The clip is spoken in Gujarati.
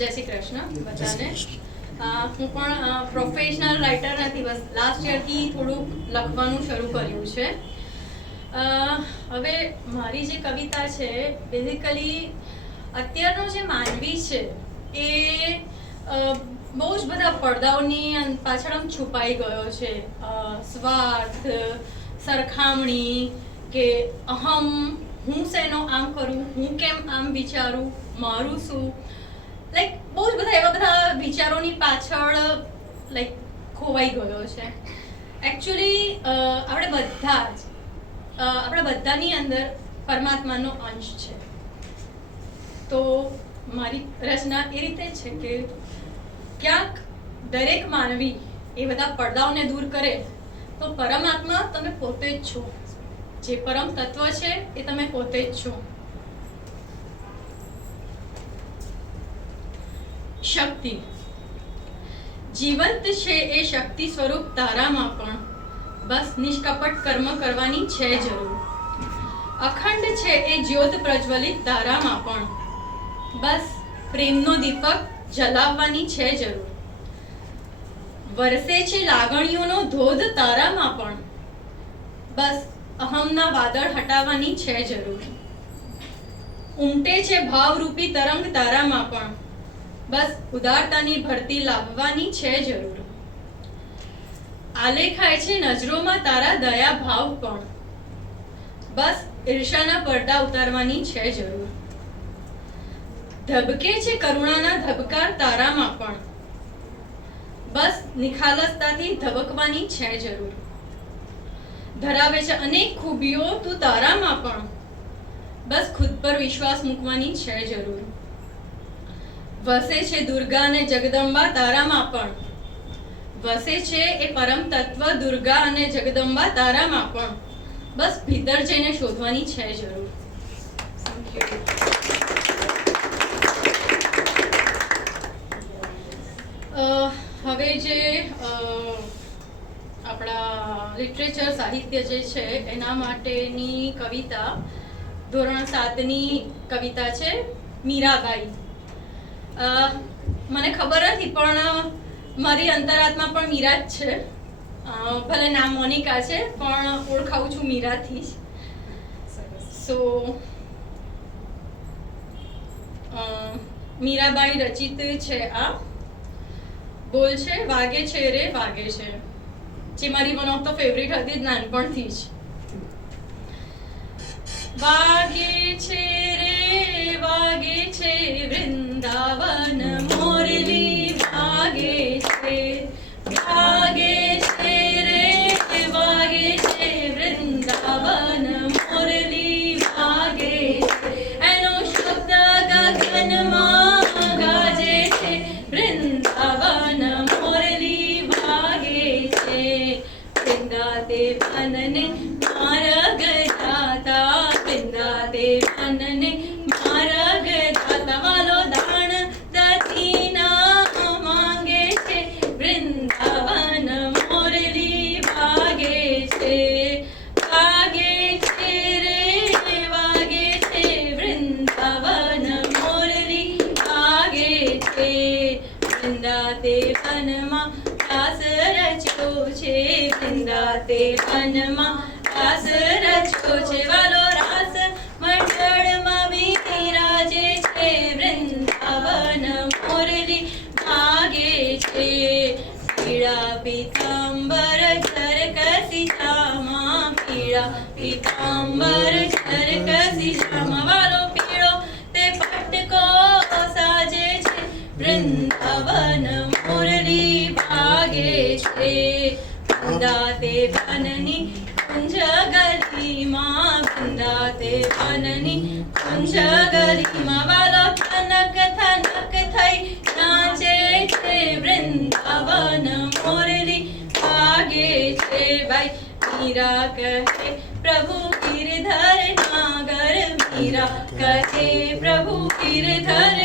જય શ્રી કૃષ્ણ બધાને. હું પણ પ્રોફેશનલ રાઇટર નથી, બસ લાસ્ટ યરથી થોડુંક લખવાનું શરૂ કર્યું છે. હવે મારી જે કવિતા છે બેઝિકલી અત્યારનો જે માનવી છે એ બહુ જ બધા પડદાઓની પાછળ આમ છુપાઈ ગયો છે. સ્વાર્થ, સરખામણી કે અહમ, હું શેનો આમ કરું, હું કેમ આમ વિચારું, મારું શું, લાઈક બહુ જ બધા એવા બધા વિચારોની પાછળ લાઈક ખોવાઈ ગયો છે. એકચ્યુઅલી આપણા બધાની અંદર પરમાત્માનો અંશ છે. તો મારી રચના એ રીતે છે કે ક્યાંક દરેક માનવી એ બધા પડદાઓને દૂર કરે તો પરમાત્મા તમે પોતે જ છો. જે પરમ તત્વ છે એ તમે પોતે જ છો. શક્તિ જીવંત છે એ શક્તિ સ્વરૂપ તારામાં પણ બસ નિષ્કપટ કર્મ કરવાની છે જરૂર. અખંડ છે એ જ્યોત પ્રજ્વલિત તારામાં પણ બસ પ્રેમનો દીપક જલાવવાની છે જરૂર. વરસે છે લાગણીઓનો ધોધ તારામાં પણ બસ અહમના વાદળ હટાવવાની છે જરૂર. ઉમટે છે ભાવરૂપી તરંગ તારામાં પણ બસ ઉદારતાની ભરતી લાવવાની છે જરૂર. આલેખાય છે નજરોમાં તારા દયા ભાવ પણ બસ ઈર્ષાના પડદા ઉતારવાની છે જરૂર. ધબકે છે કરુણાના ધબકાર તારામાં પણ બસ નિખાલસતાથી ધબકવાની છે જરૂર. ધરાવે છે અનેક ખૂબીઓ તું તારામાં પણ બસ ખુદ પર વિશ્વાસ મૂકવાની છે જરૂર. વસે છે દુર્ગા અને જગદંબા તારામાં પણ વસે છે એ પરમ તત્વ દુર્ગા અને જગદંબા તારામાં પણ બસ ભીતર જઈને શોધવાની છે જરૂર. હવે જે આપણા લિટરેચર સાહિત્ય જે છે એના માટેની કવિતા ધોરણ 7ની કવિતા છે મીરાબાઈ. મને ખબર નથી પણ મારી અંતરાત્મા પણ મીરા જ છે. ભલે નામ મોનિકા છે પણ ઓળખાવું છું મીરાથી જ. સો મીરાબાઈ રચિત છે આ. બોલ છે વાગે છે રે વાગે છે, જે મારી વન ઓફ ધ ફેવરિટ હતી નાનપણથી જ. વાગે છે રે વાગે છે વૃંદાવન મોરલી વાગે છે. વાગે છે રે વાગે છે વૃંદાવન મોરલી વાગે છે. એનો શબ્દ ગગનમાં ગાજે છે વૃંદાવન મોરલી વાગે છે. વૃંદાતે વનને માર્ગ જાતા વૃંદાતે વનને માર્ગ જાતા વાલો દાણ દક્ષિણા માંગે છે વૃંદાવન મોરલી વાગે છે. વાગે છે રે વાગે છે વૃંદાવન મોરલી વાગે છે. વૃંદાતે વનમાં રાસ રચ્યો છે વૃંદાતે વનમાં રાસ રચ્યો છે વાલો રાસ મંડળમાં બિરાજે છે વૃંદાવન મોરલી વાગે છે. પીળા પીતાંબર ઝરકસી જામા પીળા પીતાંબર ઝરકસી જામા વાલો પીળો તે પટકો સાજે છે વૃંદાવન મોરલી વાગે છે. વૃંદાતે વનની કુંજ ગલીમાં વૃંદાતે વનની કુંજ ગલીમાં વાલો થનક થનક થઈ નાચે છે વૃંદાવન મોરલી વાગે છે. ભાઈ મીરા કહે પ્રભુ ગિરધર નાગર મીરા કહે પ્રભુ ગિરધર